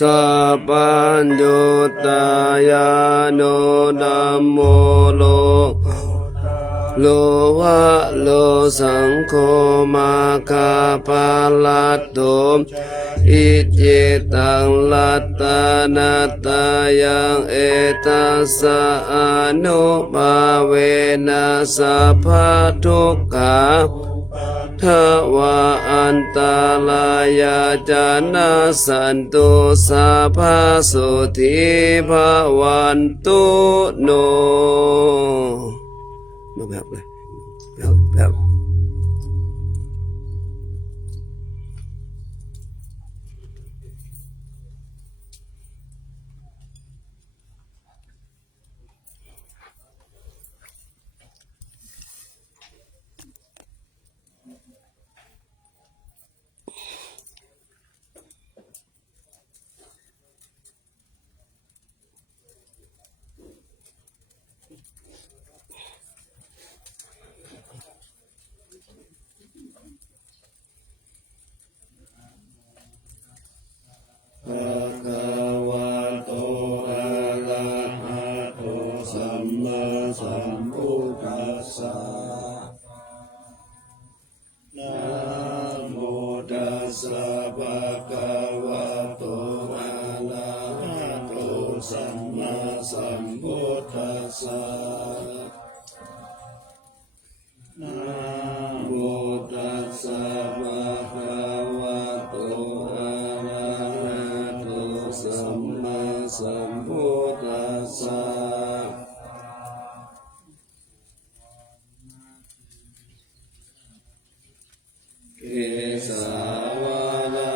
สัพพัญญูตายานุธัมโมโลโลวะโลสังโฆมาคาปาลัตโตอิจิตังลัตตานัตตายังเอตัสสะอนุภาเวนัสสะภะทุกขาทวะอันตรายาจานาสันตุสัพพสุทิภวันตุโนมาแบบเลยแบบ ภะคะวะโตอะระหะโตสัมมาสัมพุทธัสสะนะโมตัสสะภะคะวะโตอะระหะโตสัมมาสัมพุทธัสสะนะโมตัสสะภะคะวะโตอะระหะโตสัมมาสัมพุทธัสสะเกสาวานะ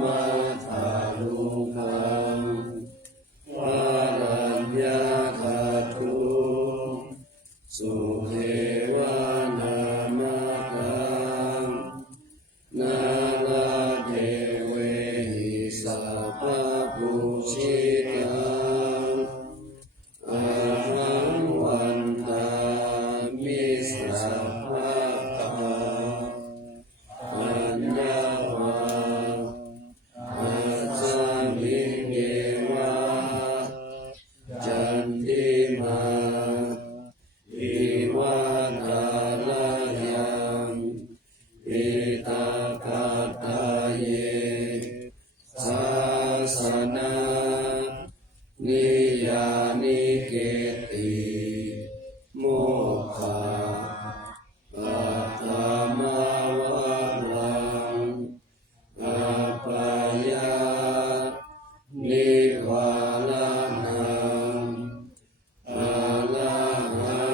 มัทธาลุคังวารัญญาคาทุสุเทวานามาคังนาลาเทเวหิสัพพะปุชิตังอาหังวันทามิสัพพะทาอัญญาวาอาจามิเกวาจันติมาอิวาทาลายังอิตากาตาเยสาสนานิยานิเกติโมฆะปัตตมาวะรังอาปายานิวาลานังอาลาหั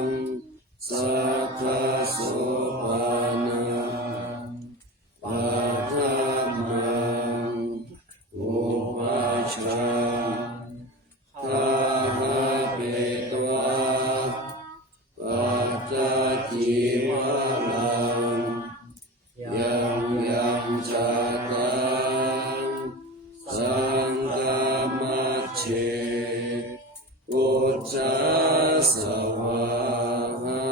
งสัพพะโสปานังปัฏฐามังอุปัชฌังทาหะเปตวะปัจจจิวะลังยังยังจาตังสังฆมัชเชอุจจาสวะหะ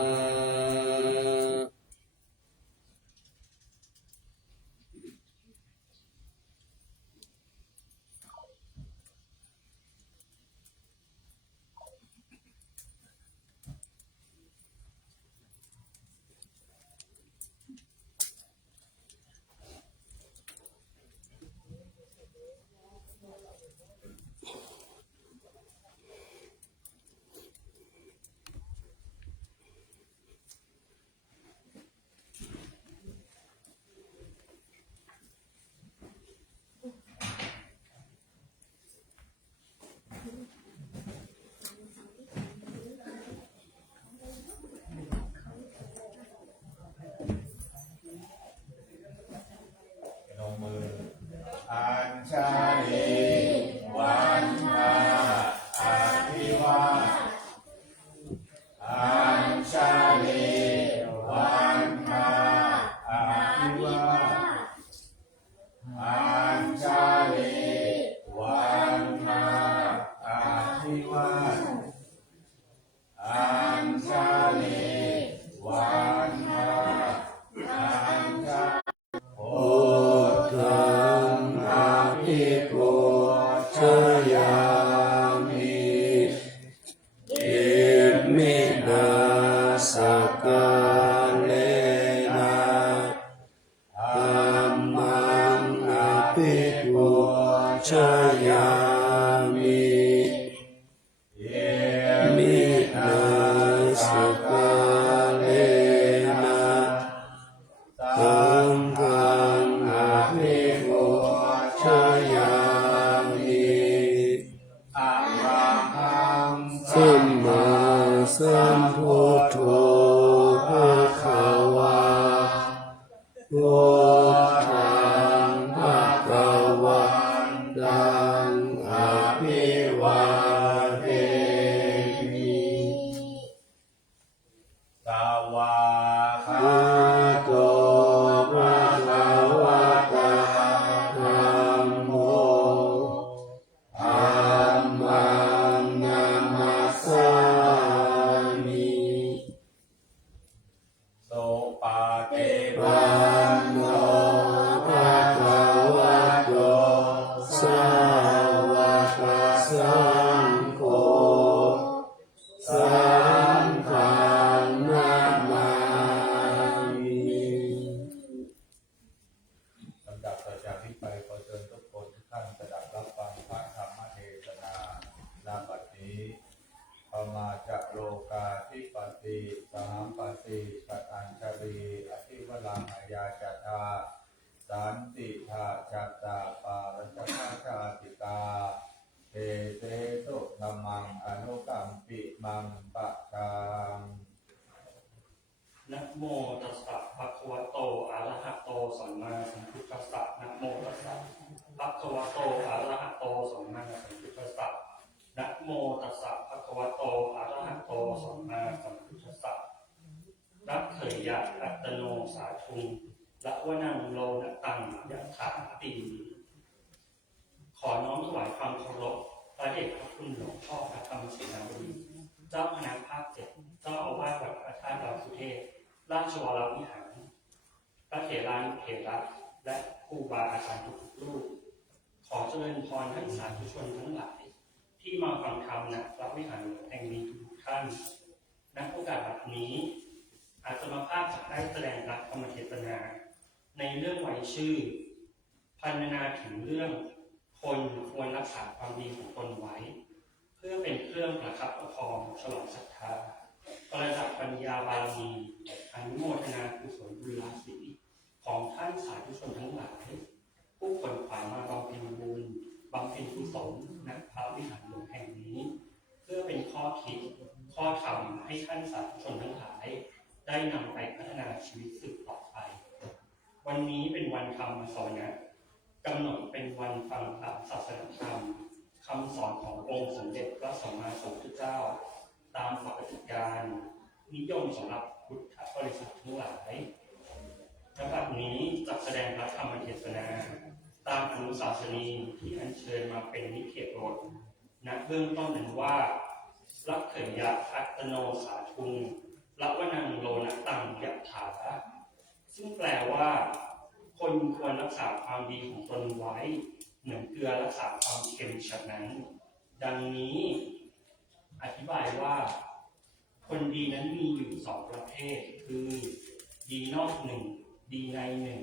อัญชาลีวันทาอภิวาทอัญชาลีวันทาอภิวาทอัญชาลีวันทาอภิวาทอัญชาลีวันทาอ สัมมาสัมพุทโธภะคะวาพุทธังภะคะวันตังอะภิวาเทมิ สวาคา อะโตภะคะวะตะธัมโมธัมมังนามัสสามิ โสปาติ ปั ปั น น โน โน ภะคะวะโตสาวกสังโฆสังฆังนามามิ ลำดับต่อจากนี้ไปขอเชิญทุกคนทุกท่านสดับรับฟังพระธรรมเทศนาณบัดนี้พมาจะโลกาธิปติสหัมปติสัตตัญชลีอธิวรังอายาจตาสันติภาจัตตาปารัชนาชาติตาเทเตตุธัมมังอนุกัมปิมังปะทัง นะโมตัสสะภะคะวะโตอะระหะโตสัมมาสัมพุทธัสสะนะโมตัสสะภะคะวะโตอะระหะโตสัมมาสัมพุทธัสสะนะโมตัสสะภะคะวะโตอะระหะโตสัมมาสัมพุทธัสสะรักเขยยะอัตโนสาธุงละวนังโลนะตังยะถาติขอน้อมถวายความเคารพพระเดชพระคุณหลวงพ่อพระธรรมเสนาบดีเจ้าคณะภาคเจ็ดเจ้าอาวาสวัดพระธาตุดอยสุเทพราชวรวิหารพระเถรานุเถระและครูบาอาจารย์ทุกรูปขอเจริญพรท่านสาธุชนทั้งหลายที่มาฟังธรรมณพระวิหารแห่งนี้ทุกท่านณโอกาสแบบนี้อาตมาภาพจะได้แสดงรับธรรมเทศนาในเรื่องไว้ชื่อพรรณนาถึงเรื่องคนควรรักษาความดีของตนไว้ เพื่อเป็นเครื่องประคับประคองฉลองศรัทธาประดับปัญญาบารมีอนุโมทนากุศลบุญราศีของท่านสาธุชนทั้งหลายผู้คนขวายมาบำเพ็ญบุญบำเพ็ญกุศลณพระวิหารหลวงแห่งนี้ เพื่อเป็นข้อคิดข้อธรรมให้ท่านสาธุชนทั้งหลายได้นำไปพัฒนาชีวิตสืบต่อไป วันนี้เป็นวันธรรมสวนะกำหนดเป็นวันฟังพระศาสนธรรมคำสอนขององค์สมเด็จพระสัมมาสัมพุทธเจ้าตามปกติการนิยมสำหรับพุทธบริษัททั้งหลายณบัดนี้จัดแสดงพระธรรมเทศนาตามอนุสาสนีที่อัญเชิญมาเป็นนิเทศรสณเบื้องต้นนั้นว่ารักเขยยะอัตโนสาธุงละวนังโลนะตังยะถาซึ่งแปลว่าคนควรรักษาความดีของตนไว้เหมือนเกลือรักษาความเค็มฉะนั้นดังนี้อธิบายว่าคนดีนั้นมีอยู่สองประเภทคือดีนอกหนึ่งดีในหนึ่ง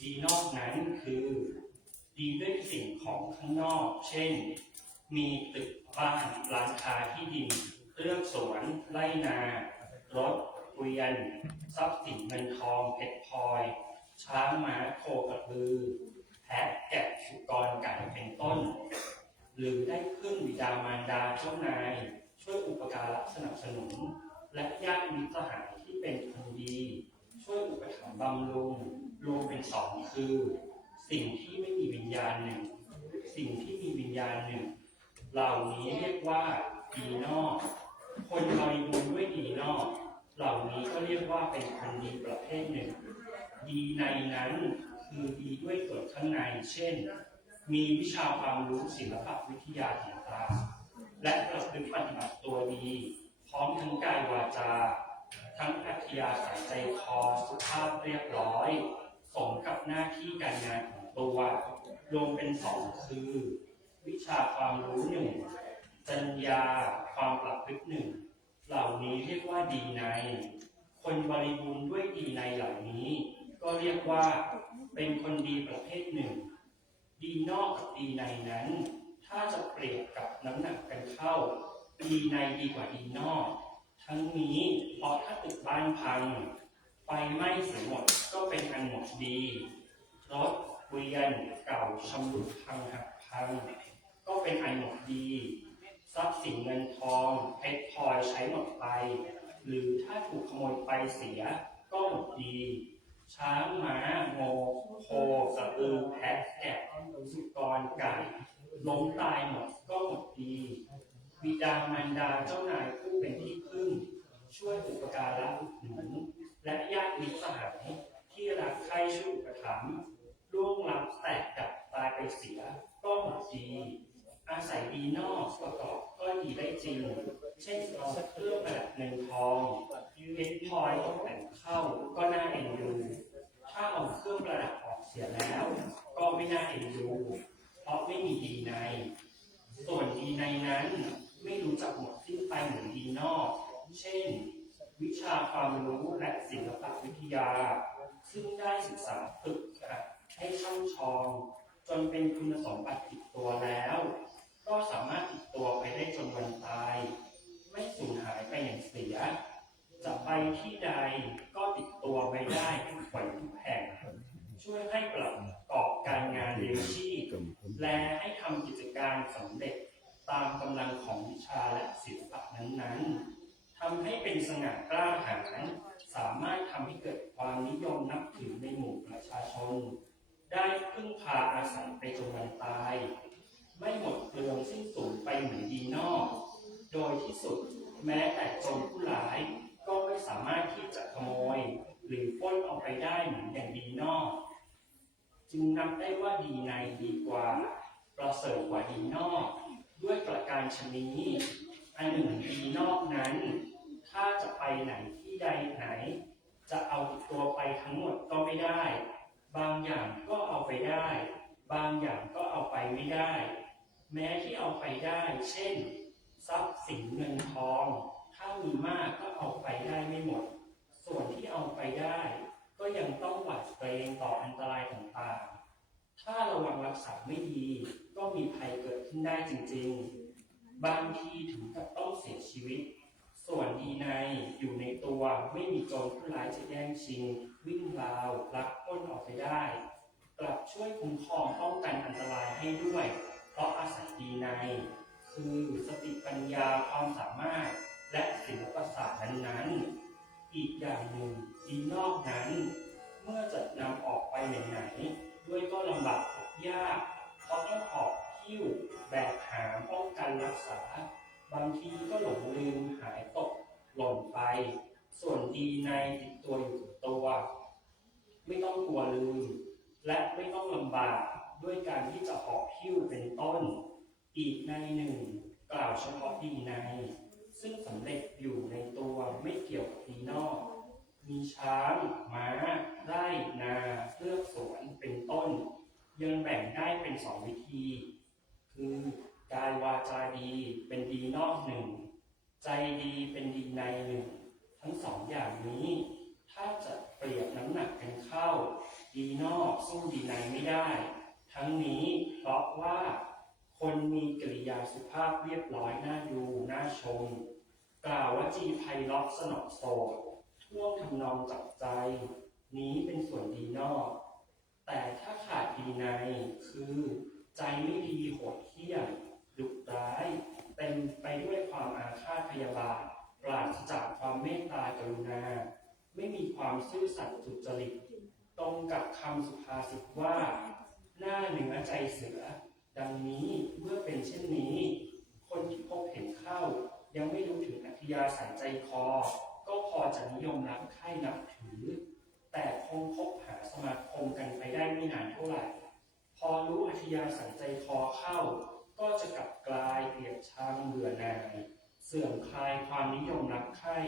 ดีนอกนั้นคือดีด้วยสิ่งของข้างนอกเช่นมีตึกบ้านร้านค้าที่ดินเครื่องสวนไร่นารถเกวียนทรัพย์สินเงินทองเพชรพลอยช้างม้าโคกระบือแพะแกะสุกรไก่เป็นต้นหรือได้พึ่งบิดามารดาเจ้านายช่วยอุปการะสนับสนุนและญาติมิตรสหายที่เป็นคนดีช่วยอุปถัมภ์บำรุงรวมเป็นสองคือสิ่งที่ไม่มีวิญญาณหนึ่งสิ่งที่มีวิญญาณหนึ่งเหล่านี้เรียกว่าดีนอกคนบริบูรณ์ด้วยดีนอกเหล่านี้ก็เรียกว่าเป็นคนดีประเภทหนึ่งดีในนั้นคือดีด้วยส่วนข้างในเช่นมีวิชาความรู้ศิลปวิทยาต่างๆและประพฤติปฏิบัติตัวดีพร้อมทั้งกายวาจาทั้งอัธยาศัยใจคอสุภาพเรียบร้อยสมกับหน้าที่การงานของตัวรวมเป็นสองคือวิชาความรู้หนึ่งจรรยาความประพฤติหนึ่งเหล่านี้เรียกว่าดีในคนบริบูรณ์ด้วยดีในเหล่านี้ก็เรียกว่าเป็นคนดีประเภทหนึ่งดีนอกกับดีในนั้นถ้าจะเปรียบกับน้ำหนักกันเข้าดีในดีกว่าดีนอกทั้งนี้เพราะถ้าตึกบ้านพังไฟไหม้เสียหมดก็เป็นอันหมดดีรถเกวียนเก่าชำรุดพังหักพังก็เป็นอันหมดดีทรัพย์สิน สินเงินทองเพชรพลอยใช้หมดไปหรือถ้าถูกขโมยไปเสียก็หมดดีช้างม้าโงโคกระบือแพะแกะสุกรไก่ล้มตายหมดก็หมดดีบิดามารดาเจ้านายผู้เป็นที่พึ่งช่วยอุปการะอุดหนุนและญาติมิตรสหายที่รักใคร่ช่วยอุปถัมภ์ล่วงลับแตกดับตายไปเสียก็หมดดีอาศัยดีนอกประกอบก็ดีได้จริงเช่นเอาเครื่องประดับเงินทองเพชรพลอยตกแต่งเข้าก็น่าเอ็นดูถ้าเอาเครื่องประดับออกเสียแล้วก็ไม่น่าเอ็นดูเพราะไม่มีดีในส่วนดีในนั้นไม่รู้จักหมดสิ้นไปเหมือนดีนอกเช่นวิชาความรู้และศิลปวิทยาซึ่งได้ศึกษาฝึกหัดให้ช่ำชองจนเป็นคุณสมบัติติดตัวแล้วก็สามารถติดตัวไปได้จนวันตายไม่สูญหายไปอย่างเสียจะไปที่ใดก็ติดตัวไปได้ทุกวันทุกแห่งช่วยให้ประกอบการงานเลี้ยงชีพและให้ทำกิจการสำเร็จตามกำลังของวิชาและศิลปะนั้นๆทำให้เป็นสง่ากล้าหาญสามารถทำให้เกิดความนิยมนับถือในหมู่ประชาชนได้พึ่งพาอาศัยไปจนวันตายไม่หมดเปลืองสิ้นสูญไปเหมือนดีนอกโดยที่สุดแม้แต่โจรผู้ร้ายก็ไม่สามารถที่จะขโมยหรือปล้นเอาไปได้เหมือนอย่างดีนอกจึงนับได้ว่าดีในดีกว่าประเสริฐกว่าดีนอกด้วยประการชนี้อันหนึ่งดีนอกนั้นถ้าจะไปไหนที่ใดไหนจะเอาติดตัวไปทั้งหมดก็ไม่ได้บางอย่างก็เอาไปได้บางอย่างก็เอาไปไม่ได้แม้ที่เอาไปได้เช่นทรัพย์สินเงินทองถ้ามีมากก็เอาไปได้ไม่หมดส่วนที่เอาไปได้ก็ยังต้องหวาดเกรงต่ออันตรายต่างๆถ้าระวังรักษาไม่ดีก็มีภัยเกิดขึ้นได้จริงๆบางทีถึงกับต้องเสียชีวิตส่วนดีในอยู่ในตัวไม่มีโจรผู้ร้ายจะแย่งชิงวิ่งราวลักปล้นออกไปได้กลับช่วยคุ้มครองป้องกันอันตรายให้ด้วยเพราะอาศัยดีในคือสติปัญญาความสามารถและศิลปศาสตร์นั้นๆอีกอย่างหนึ่งดีนอกนั้นเมื่อจะนำออกไปไหนๆด้วยก็ลำบากยากเพราะต้องออกหิ้วแบกหามป้องกันรักษาบางทีก็หลงลืมหายตกหล่นไปส่วนดีในติดตัวอยู่กับตัวไม่ต้องกลัวลืมและไม่ต้องลำบากด้วยการที่จะหอบหิ้วเป็นต้นอีกในหนึ่งกล่าวเฉพาะดีในซึ่งสำเร็จอยู่ในตัวไม่เกี่ยวกับดีนอกมีช้างม้าไร่นาเลือกสวนเป็นต้นยังแบ่งได้เป็นสองวิธีคือกายวาจาดีเป็นดีนอกหนึ่งใจดีเป็นดีในหนึ่งทั้งสองอย่างนี้ถ้าจะเปรียบน้ำหนักกันเข้าดีนอกสู้ดีในไม่ได้ทั้งนี้เพราะว่าคนมีกริยาสุภาพเรียบร้อยน่าดูน่าชมกล่าววจีไพเราะสนอโสดท่วงทำนองจับใจนี้เป็นส่วนดีนอกแต่ถ้าขาดดีในคือใจไม่ดีโหดเหี้ยมดุร้ายเต็มไปด้วยความอาฆาตพยาบาทปราศจากความเมตตากรุณาไม่มีความซื่อสัตย์สุจริตตรงกับคำสุภาษิตว่าหน้าเนื้อใจเสือดังนี้เมื่อเป็นเช่นนี้คนที่พบเห็นเข้ายังไม่รู้ถึงอัธยาศัยใจคอก็พอจะนิยมรักใคร่นับถือแต่คงคบหาสมาคมกันไปได้ไม่นานเท่าไหร่พอรู้อัธยาศัยใจคอเข้าก็จะกลับกลายเกลียดชังเบื่อหน่ายเสื่อมคลายความนิยมรักใคร่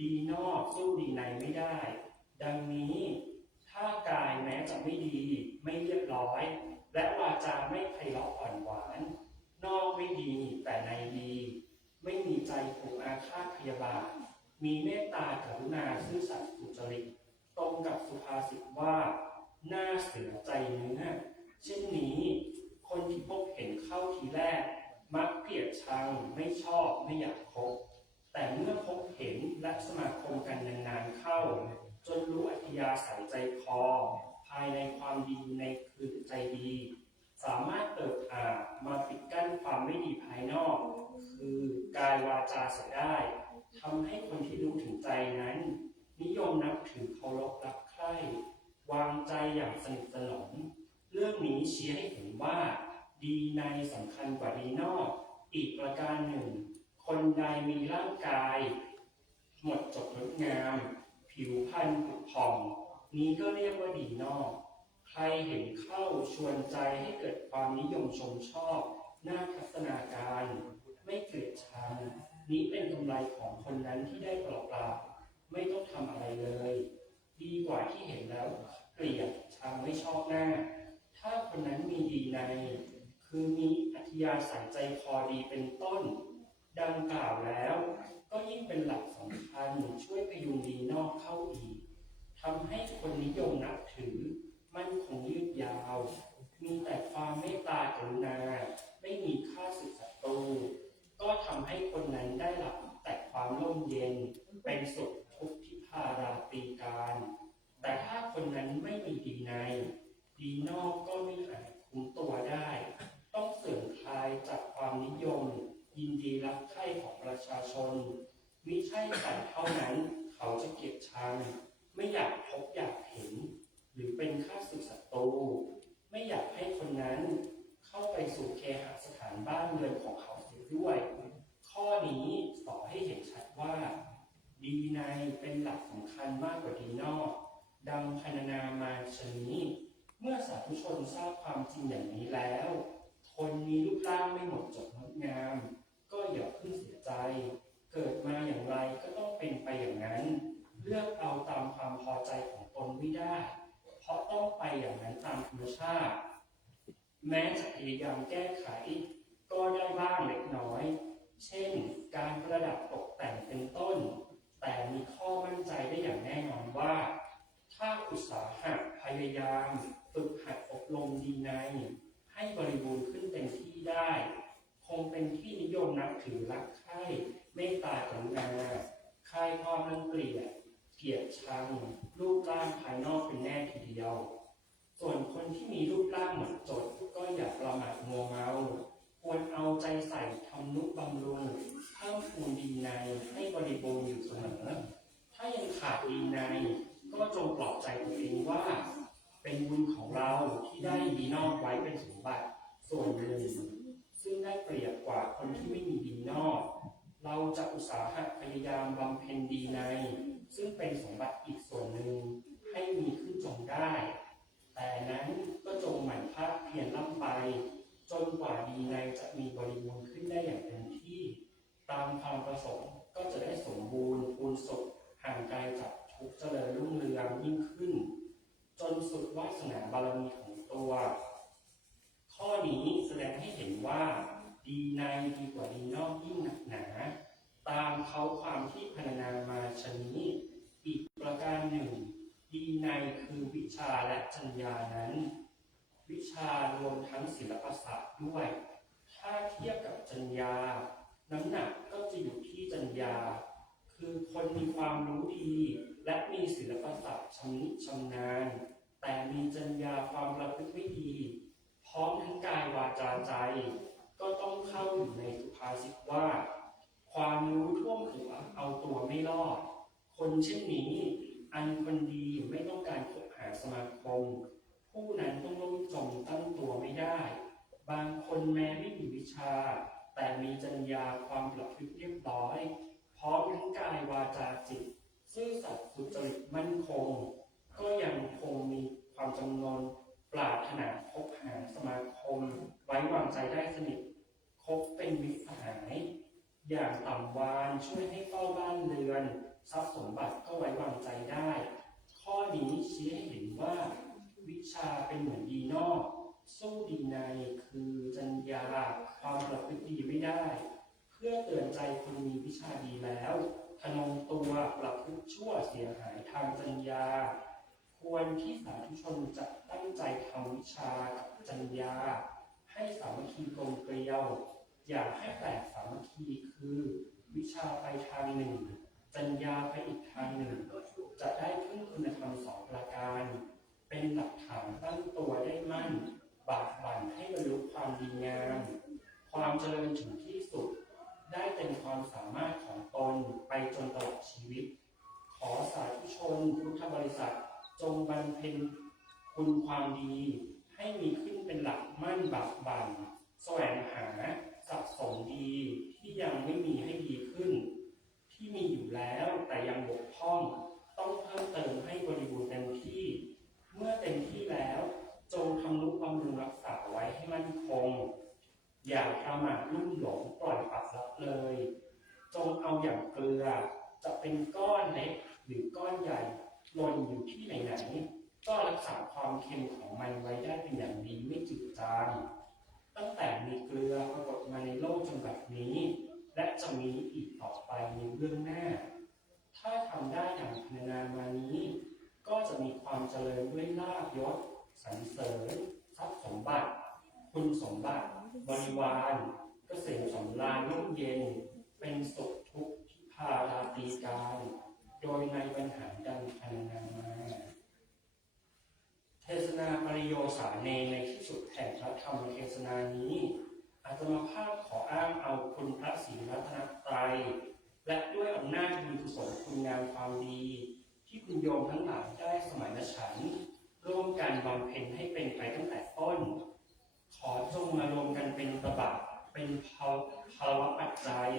ดีนอกสู้ดีในไม่ได้ดังนี้ถ้ากายแม้จะไม่ดีไม่เรียบร้อยและวาจาไม่ไพเราะอ่อนหวานนอกไม่ดีแต่ในดีไม่มีใจผูกอาฆาตพยาบาทมีเมตตากรุณาซื่อสัตย์สุจริตตรงกับสุภาษิตว่าหน้าเสือใจเนื้อเช่นนี้คนที่พบเห็นเข้าทีแรกมักเกลียดชังไม่ชอบไม่อยากคบแต่เมื่อพบเห็นและสมาคมกันนานๆเข้าจนรู้อัธยาศัยใจคอภายในความดีในคือใจดีสามารถเปิดมาปิดกั้นความไม่ดีภายนอกคือ จาเสียได้ทำให้คนที่รู้ถึงใจนั้นนิยมนับถือเคารพรักใคร่วางใจอย่างสนิทสนมเรื่องนี้ชี้ให้เห็นว่าดีในสำคัญกว่าดีนอกอีกประการหนึ่งคนใดมีร่างกายหมดจดงดงามผิวพรรณผุผ่องนี้ก็เรียกว่าดีนอกใครเห็นเข้าชวนใจให้เกิดความนิยมชมชอบน่าพัฒนาการไม่เกลียดชังนี้เป็นกำไรของคนนั้นที่ได้เปล่าๆไม่ต้องทำอะไรเลยดีกว่าที่เห็นแล้วเกลียดชังไม่ชอบหน้าถ้าคนนั้นมีดีในคือมีอัธยาศัยใจคอดีเป็นต้นดังกล่าวแล้วก็ยิ่งเป็นหลักสำคัญช่วยพยุงดีนอกเข้าอีกทำให้คนนิยมนับถือมั่นคงยืดยาวมีแต่ความเมตตากรุณาไม่มีค่าศึกศัตรูก็ทำให้คนนั้นได้รับแต่ความร่มเย็นเป็นสุขทุกทิพาราตรีการแต่ถ้าคนนั้นไม่มีดีในดีนอกก็ไม่อาจคุมตัวได้ต้องเสื่อมคลายจากความนิยมยินดีรักใคร่ของประชาชนมิใช่แต่เท่านั้นเขาจะเกลียดชังไม่อยากพบอยากเห็นหรือเป็นข้าศึกศัตรูไม่อยากให้คนนั้นเข้าไปสู่เคหสถานบ้านเรือนของเขาเสียด้วยข้อนี้สอนให้เห็นชัดว่าดีในเป็นหลักสำคัญมากกว่าดีนอกดังพรรณนามาชนี้เมื่อสาธุชนทราบความจริงอย่างนี้แล้วคนมีรูปร่างไม่หมดจดงดงามก็อย่าเพิ่งเสียใจเกิดมาอย่างไรก็ต้องเป็นไปอย่างนั้นเลือกเอาตามความพอใจของตนไม่ได้เพราะต้องไปอย่างนั้นตามธรรมชาติแม้จะพยายามแก้ไขก็ได้บ้างเล็กน้อยเช่นการประดับตกแต่งเป็นต้นแต่มีข้อมั่นใจได้อย่างแน่นอนว่าถ้าอุตสาหะพยายามฝึกหัดอบรมดีในให้บริบูรณ์ขึ้นเต็มที่ได้คงเป็นที่นิยมนับถือรักใคร่เมตตากรุณาคลายความรังเกียจเกลียดชังรูปร่างภายนอกเป็นแน่ทีเดียวส่วนคนที่มีรูปร่างหมดจดก็อย่าประมาทมัวเมาควรเอาใจใส่ทำนุบำรุงเพิ่มพูนดีในให้บริบูรณ์อยู่เสมอถ้ายังขาดดีในก็จงปลอบใจตัวเองว่าเป็นบุญของเราที่ได้ดีนอกไว้เป็นสมบัติส่วนหนึ่งซึ่งได้เปรียบกว่าคนที่ไม่มีดีนอกเราจะอุตสาหะพยายามบำเพ็ญดีในซึ่งเป็นสมบัติอีกส่วนหนึ่งให้มีขึ้นจงได้แต่นั้นก็จงหมั่นภาคเพียรล่ำไปจนกว่าดีในจะมีบริบูรณ์ขึ้นได้อย่างเต็มที่ตามความประสงค์ก็จะได้สมบูรณ์พูนสุขห่างไกลจากทุกข์เจริญรุ่งเรืองยิ่งขึ้นจนสุดวาสนาบารมีของตัวข้อนี้แสดงให้เห็นว่าดีในดีกว่าดีนอกยิ่งหนักหนาตามเขาความที่พรรณนามาชนี้อีกประการหนึ่งดีในคือวิชาและจัญญานั้นวิชารวมทั้งศิลปศาสตร์ด้วยถ้าเทียบกับจัญญาน้ำหนักก็จะอยู่ที่จัญญาคือคนมีความรู้ดีและมีศิลปศาสตร์ชำนิชำนาญแต่มีจัญญาความประพฤติไม่ดีพร้อมทั้งกายวาจาใจก็ต้องเข้าอยู่ในสุภาษิตว่าความรู้ท่วมหัวเอาตัวไม่รอดคนเช่นนี้อันคนดีไม่ต้องการคบหาสมาคมผู้นั้นต้องล่มจมตั้งตัวไม่ได้บางคนแม้ไม่มีวิชาแต่มีจัญญาความประพฤติเรียบร้อยพร้อมทั้งกายวาจาจิตซื่อสัตย์สุจริตมั่นคงก็ยังคงมีความจำนงปรารถนาคบหาสมาคมไว้วางใจได้สนิทคบเป็นมิตรสหายอย่างต่ำวานช่วยให้เฝ้าบ้านเรือนทรัพย์สมบัติก็ไว้วางใจได้ข้อนี้ชี้ให้เห็นว่าวิชาเป็นเหมือนดีนอกสู้ดีในคือจัญญาความประพฤติดีไม่ได้เพื่อเตือนใจคนมีวิชาดีแล้วทะนงตัวประพฤติชั่วเสียหายทางจัญญาควรที่สาธุชนจะตั้งใจทำวิชากับจัญญาให้สามัคคีกลมเกลียวอย่าให้แตกสามัคคีคือวิชาไปทางหนึ่งจัญญาไปอีกทางหนึ่งจะได้พึ่งคุณธรรมสองประการเป็นหลักฐานตั้งตัวได้มั่นบากบั่นให้บรรลุความดีงามความเจริญถึงที่สุดได้เต็มความสาม บริษัทจงบำเพ็ญคุณความดีให้มีขึ้นเป็นหลักมั่นบากบั่นแสวงหาสะสมดีที่ยังไม่มีให้ดีขึ้นที่มีอยู่แล้วแต่ยังบกพร่องต้องเพิ่มเติมให้บริบูรณ์เต็มที่เมื่อเต็มที่แล้วจงทำนุบำรุงรักษาไว้ให้มั่นคงอย่าประมาทลุ่มหลงปล่อยปละละเลยจงเอาอย่างเกลือจะเป็นก้อนเล็กหรือก้อนใหญ่หล่นอยู่ที่ไหนๆก็รักษาความเค็มของมันไว้ได้เป็นอย่างดีไม่จืดจางตั้งแต่มีเกลือปรากฏมาในโลกจนแบบนี้และจะมีอีกต่อไปในเบื้องหน้าถ้าทำได้อย่างพรรณนามานี้ก็จะมีความเจริญด้วยลาภยศสรรเสริญทรัพย์สมบัติคุณสมบัติบริวารเกษมสำราญร่มเย็นเป็นสุขทุกข์ที่พาราตรีการโดยในปัญหาดังพรรณนามาเทศนาปริโยสาเนในที่สุดแห่งพระธรรมเทศนานี้อาตมาภาพขออ้างเอาคุณพระศรีรัตนตรัยและด้วยอำนาจบุญกุศลคุณงามความดีที่คุณโยมทั้งหลายได้สมัยฉันท์ร่วมกันบำเพ็ญให้เป็นไปตั้งแต่ต้นขอจงมารวมกันเป็นตบะเป็นภาวะปัจจัย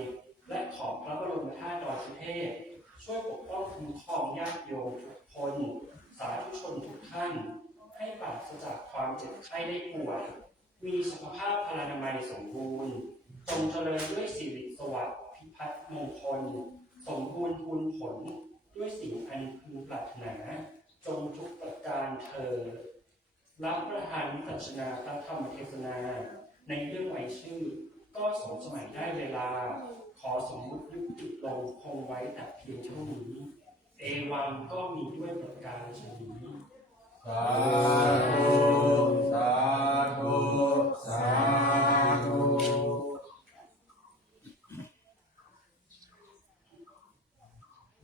และขอพระบรมธาตุดอยสุเทพช่วยปกป้องคุ้มครองญาติโยมทุกคนสาธุชนทุกท่านให้ปราศจากความเจ็บไข้ได้ป่วยมีสุขภาพพลานามัยสมบูรณ์จงเจริญด้วยสิริสวัสดิ์พิพัฒน์มงคลสมบูรณ์พูนผลด้วยสิ่งอันพึงปรารถนาจงทุกประการเถิดรับประทานวิปัสสนาพระธรรมเทศนาในเรื่องไว้ชื่อก็สมสมัยได้เวลาขอสมมุติยุติลงคงไว้แต่เพียงเท่านี้เอวังก็มีด้วยประการฉะนี้สาธุสาธุสาธุ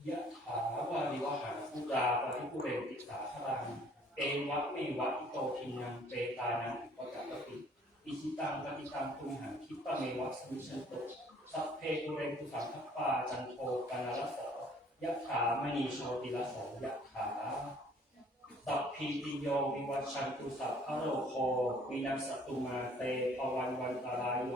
ยะถาวาริวหาภูตาปริปุเรนติสาคลังเอวะเมวะอิโตทินังเปตานังอุปกัปปติอิชิตังปฏิตังตุมหังคิปะเมวะสมิชันโตสัพเพปุเรนตุสังคปาจันโทปนารโสยะถามณีโชติรโสยะถาสัพพิติโยวิวัชชันตุสัพพะโรโควินัสตุมาเตภวันวันตรายโย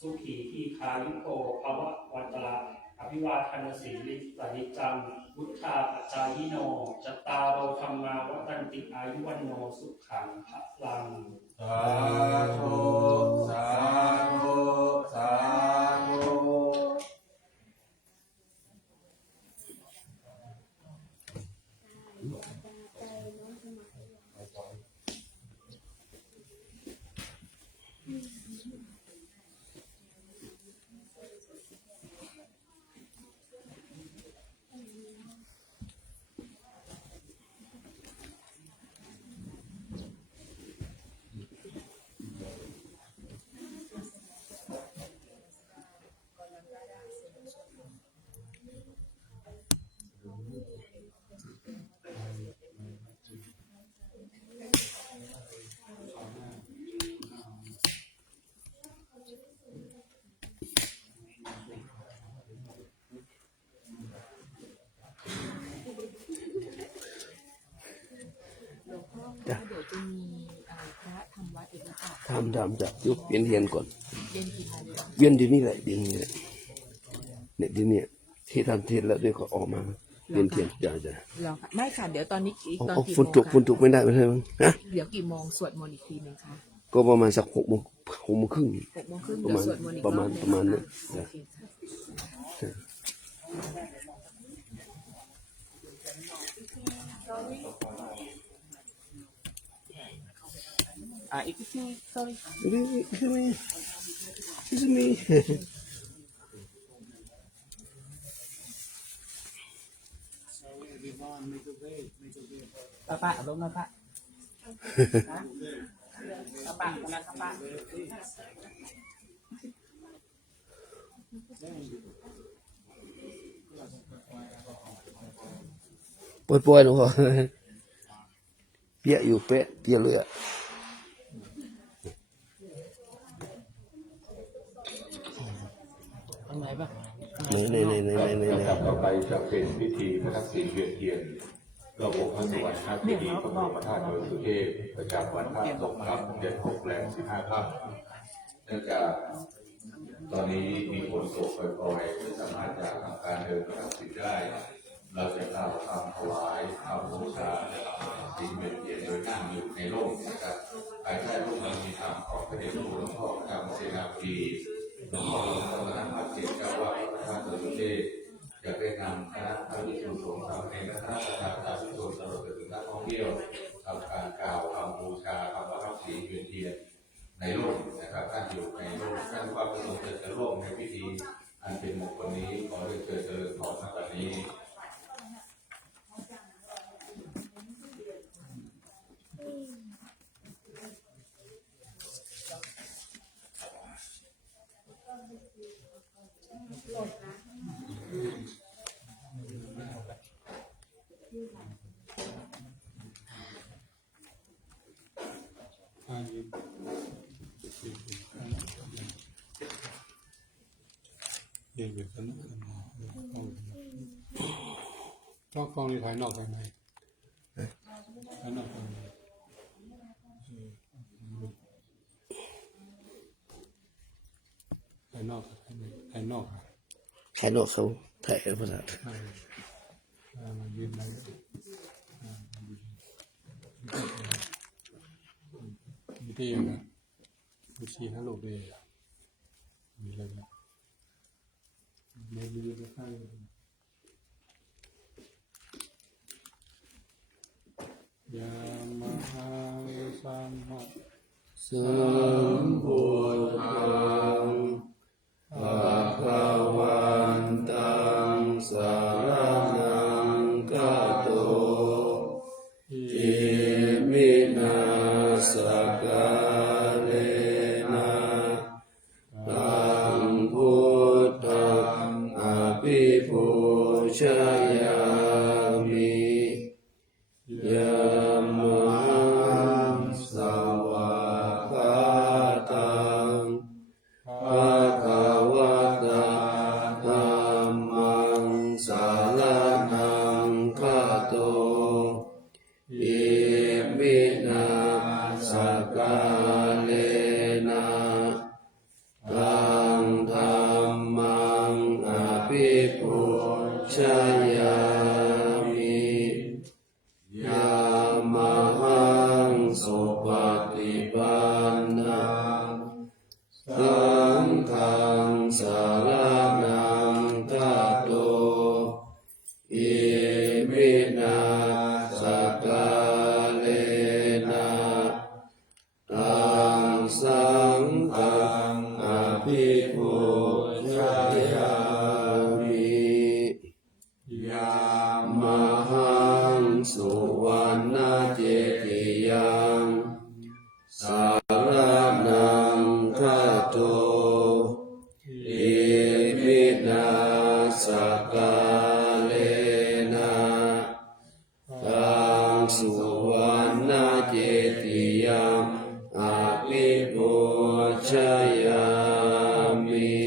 สุขีทีคายุโกภวะวันตราอภิวาทานสีลิสนิจังวุฒาปัจจายิโนจตารโอธรรมาวัตันติอายุวันโนสุขังพลังสาธุสาธุสาธุเดี๋ยวจะมีพระทำวัดอีกแล้วค่ะ ทำจะยุบเวียนเทียนก่อน เย็นกี่โมงคะ เวียนที่นี่แหละเวียนนี่แหละเนี่ยที่เนี่ยที่ทำเทียนแล้วเดี๋ยวก็ออกมาเวียนเทียนจะ เหรอคะไม่ค่ะเดี๋ยวตอนนี้อีกตอน เอา กี่ ฝ โม น ง ตกฝนตกไม่ได้ไม่ใช่มั้งฮะ เดี๋ยวกี่โมงสวดมนต์อีกทีหนึ่งคะ ก็ประมาณสัก6 โมงครึ่ง 6 โมงครึ่ง ประ เดี๋ยว มาณ สวดมนต์อีก ประ ร มา อ ณ บหนึ่ง ประมาณนั้น โอเคค่ะ sorry It's me ป้าลงนะป้าป้ากำลังป้า ปล่อยๆหลวงพ่อเปียอยู่เป๊ะเปียเลยอ่ะ ตรงไหนบ้าง ใน ลำดับต่อไปจะเป็นพิธีพระทักษิณเวียนเทียน ก็ผมพระสวรรค์ท่าที่ดีพระบรมธาตุดอยสุเทพประจำวันพระตกค่ำเดือน6แรม15 ค่ำเนื่องจากตอนนี้มีฝนตกปล่อยๆไม่สามารถจะทำการเดินทางสิทธิ์ได้ เราจะกล่าวคำถวายคำบูชาและคำสิ่งเป็นเกียรติโดยนั่งอยู่ในโลกนะครับภายใต้ร่มมันมีธรรมของพระเดชพระคุณหลวงพ่อพระธรรมเสนาบดีหลวงพ่อหลวงพ่อพระธรรมเจ้าเจ้าวาดพระธาตุดอยสุเทพอยากได้นำคณะพระภิกษุสงฆ์สามเณรและคณะประชาชนตลอดถึงนักท่องเที่ยวทำการกล่าวคำบูชาคำว่ารับศีลเวียนเทียนในโลกนะครับท่านอยู่ในโลกท่านความประสงค์จะร่วมในพิธีอันเป็นมงคลนี้ขอเรียนเชิญเจริญพรณบัดนี้กล้องนี่ถ่ายนอกถ่ายในถ่ายนอกถ่ายในถ่ายนอกถ่ายในถ่ายนอกครับ แค่โนกเขาถ่ายภาษา มายืนได้มีที่อยู่นะมีชีฮัลโหลเดย์มีอะไรนะมีไปข้างยามหังสัมมา สัมพุทธังภะคะวันตังสรณังคัจโตอิมินาสกาเลนะตังพุทธังอภิปูชยามิยามหังสวากขาตังภะคะวะตาธัมมังสรณังคัจโตอิมินาสกาเลนะตังธัมมังอภิปูชยามิยามหังสุปฏิปันนังสังฆังสรณังคัจโตอิมินาสกาเลนะตังสังฆังอภิปูชยามิยามหังสุวรรณเจติยังสารนังคัจโตอิมินาสกาเลนะตังสุวรรณเจติยังอภิปูชยามิ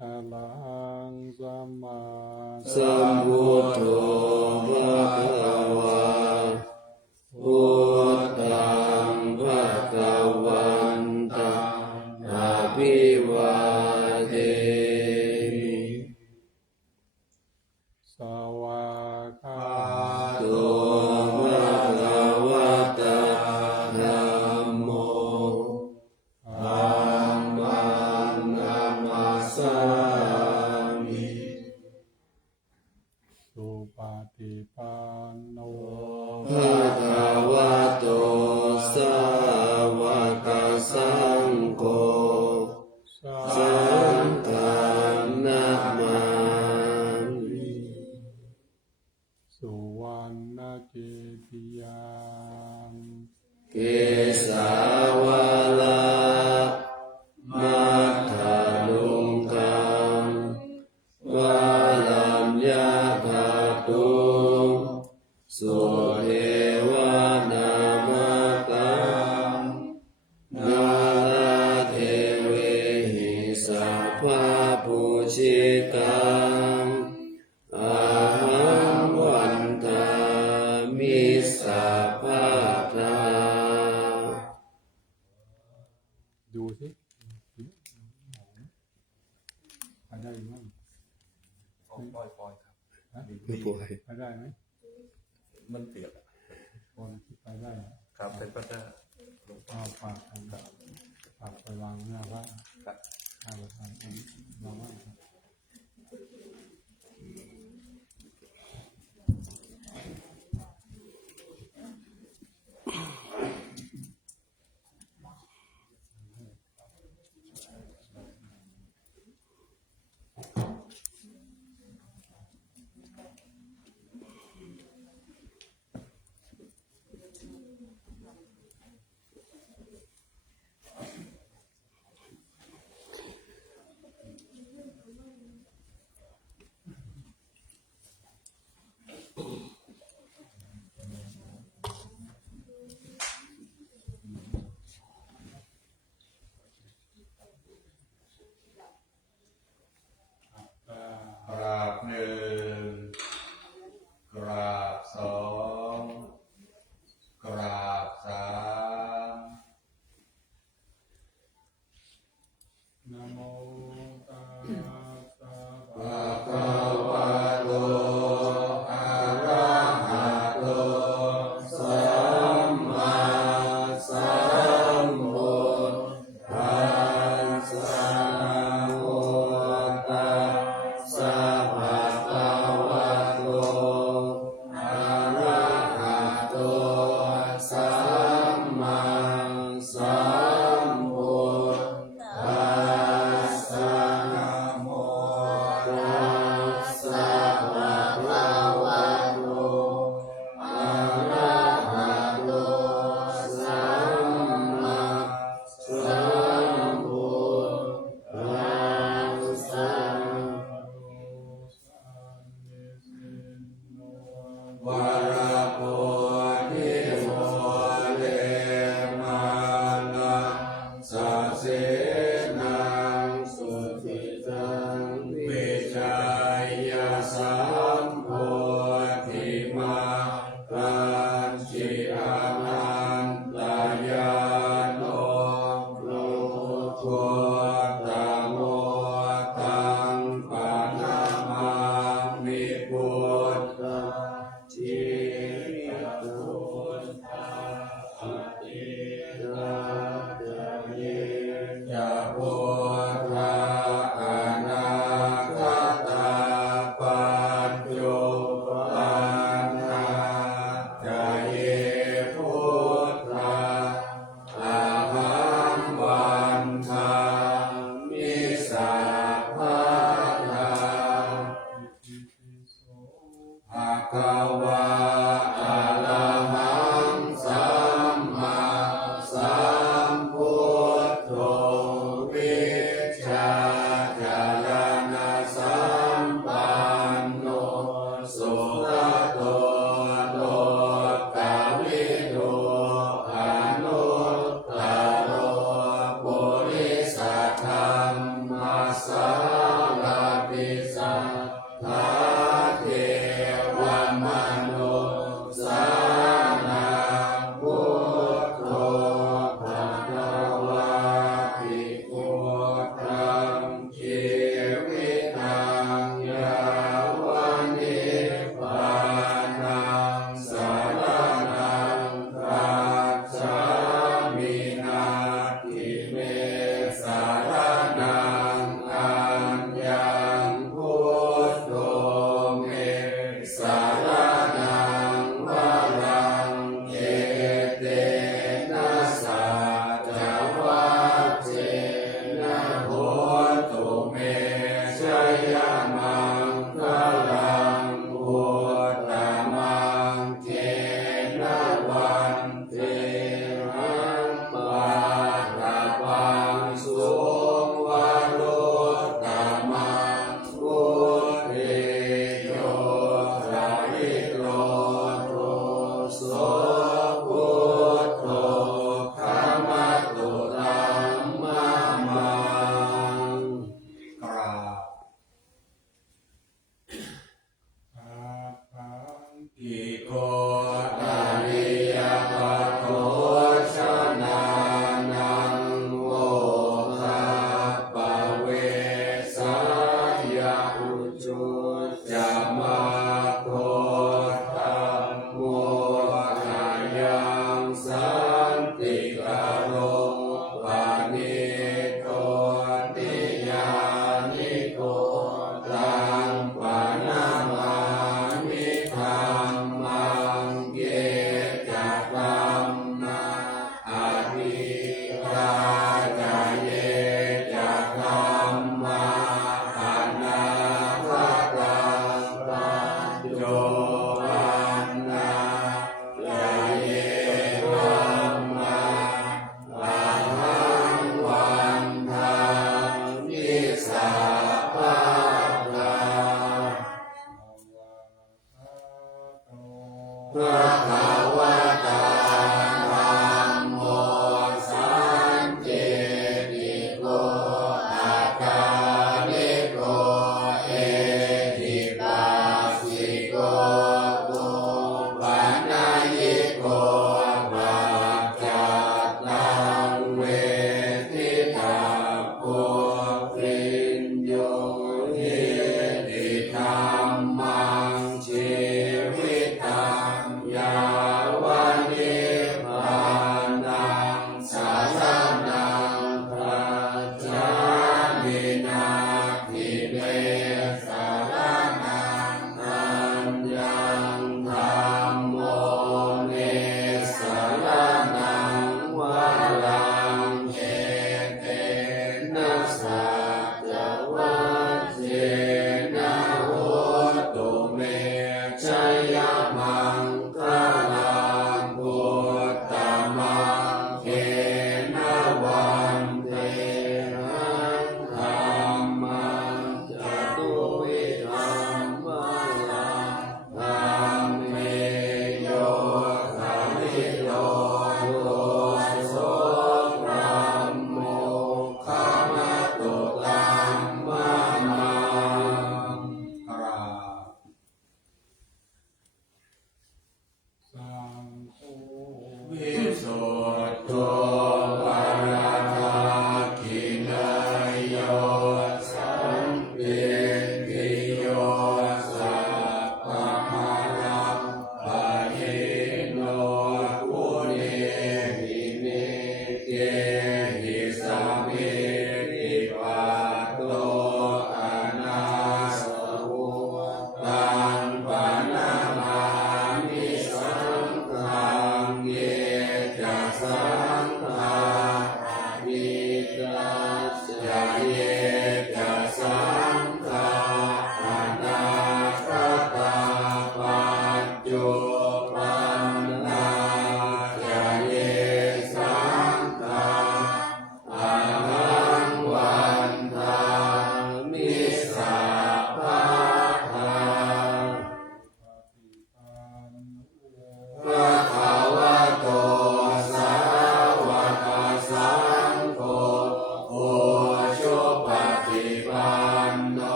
อะระหังสัมมาสัมพุทโธภะคะวาพุทธังภะคะวันตังอะภิวาเทมิ สวากขา โตภะคะวะตาธัมโมธัมมังนัมมัสสามิ สุปฏิปันโน ภะคะวะโตสาวกสังโฆสังฆังนะมามิ สุวรรณเจติยัง เกสาวาลามัทธาลุงคังวาลัญญาคาตุงสุเทวานามกังนาราเทเวหิสัพพะปุชิตังอาหังวันทา มั้ง ปล่อยครับ ไม่ป่วย ไปได้ไหม มันเปียก คนไปได้ ครับเป็นปัญหา เอาฝากไปวางหน้าว่า ครับ ข้าไปทำวางว่า กราบหนึ่งกราบสองกราบสาม นะโมตัสสะ ภะคะวะโตอะระหะโตสัมมาสัมพุทธัสสะนะโมตัสสะภะคะวะโตอะระหะโตสัมมาสัมพุทธัสสะนะโมตัสสะภะคะวะโตอะระหะโตสัมมาสัมพุทธัสสะวะระโพธิโมเลมานังสัสเสนังสุขิตังวิชัยยสัมโพธิมาคันจิอานันตายาโนโลโกตโมตังปะนามามิพุทธจิพุทธาอติราชเยยะพุทธาอนาคตาปัจจุบันนาจเยพุทธาอาหังวันทามิสัพพะทา ภะคะวะอะระหังสัมมาสัมพุทโธวิชชาจารณสัมปันโนสุขโตโลกวิทูอนุตตโรปุริสธรรมสารติสัทธาเทวม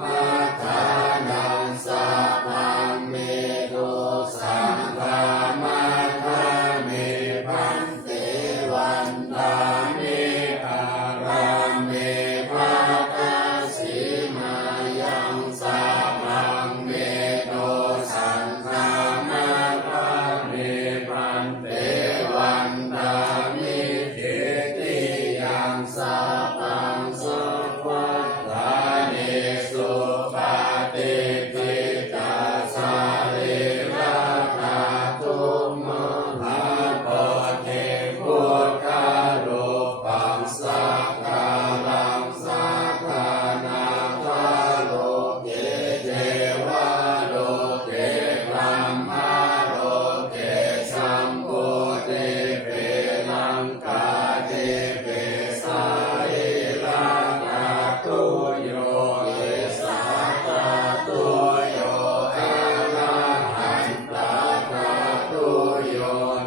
มาทานังสัพพังเมโตสังฆามาทาเมพันเตวันตามิอาราเมภาคสีมายังสัพพังเมโตสังฆามาทาเมพันเตวันตามิเทติยังสัพพังสัพพะทาเนสุปาติปิตาสาริราคาตุมหาโพธิพุทธารูปังสักการังสักขานาคาโลเกเทวาโลเกพรหมาโลเกสัมโพธิเปรังกาเทเปสาริราคาตุโยเอสาคาตุโยอะระหันตาคาตุโย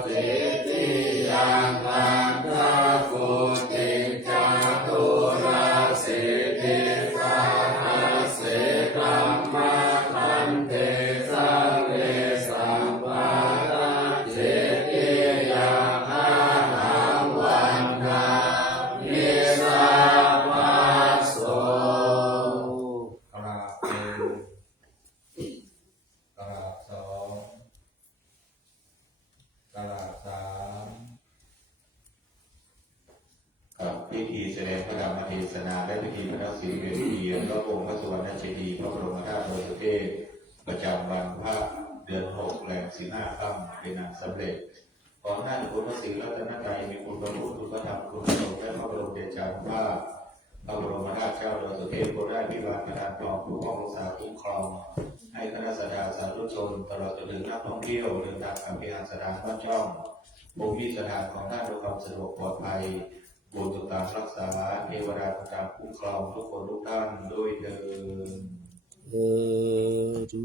สิติยังอันตากุติจาตุราสิติสาหัสสิกัมมาคันเตสังเวสัมปาทาเจติยังอาหังวันทามิสาวาโส กราบหนึ่งกราบสองกราบสามกับพิธีแสดงพระธรรมเทศนาและพิธีพระศิริเวทีพระองค์พระสุวรรณเจดีย์พระบรมธาตุดอยสุเทพประจำวันพระเดือน6แรม15 ค่ำเป็นอันสำเร็จขอหน้าคุณพระศรีรัตนตรัยมีคุณพระพุทธคุณพระธรรมคุณพระสงฆ์และพระบรมเดชานุภาพพระบรมราชเจ้าดอยสุเทพโปรดได้พิบาลประทานปลอบผู้ปกครองรักษาคุ้มครองให้คณะสัตยาสาธุชนตลอดจนถึงนักท่องเที่ยวเดินทางกลับไปยังสถานบ้านช่องภูมิสถานของท่านด้วยความสะดวกปลอดภัยบุญตุตามรักษาเทวดาประจำคุ้มครองทุกคนทุกท่านด้วยเถิด ดู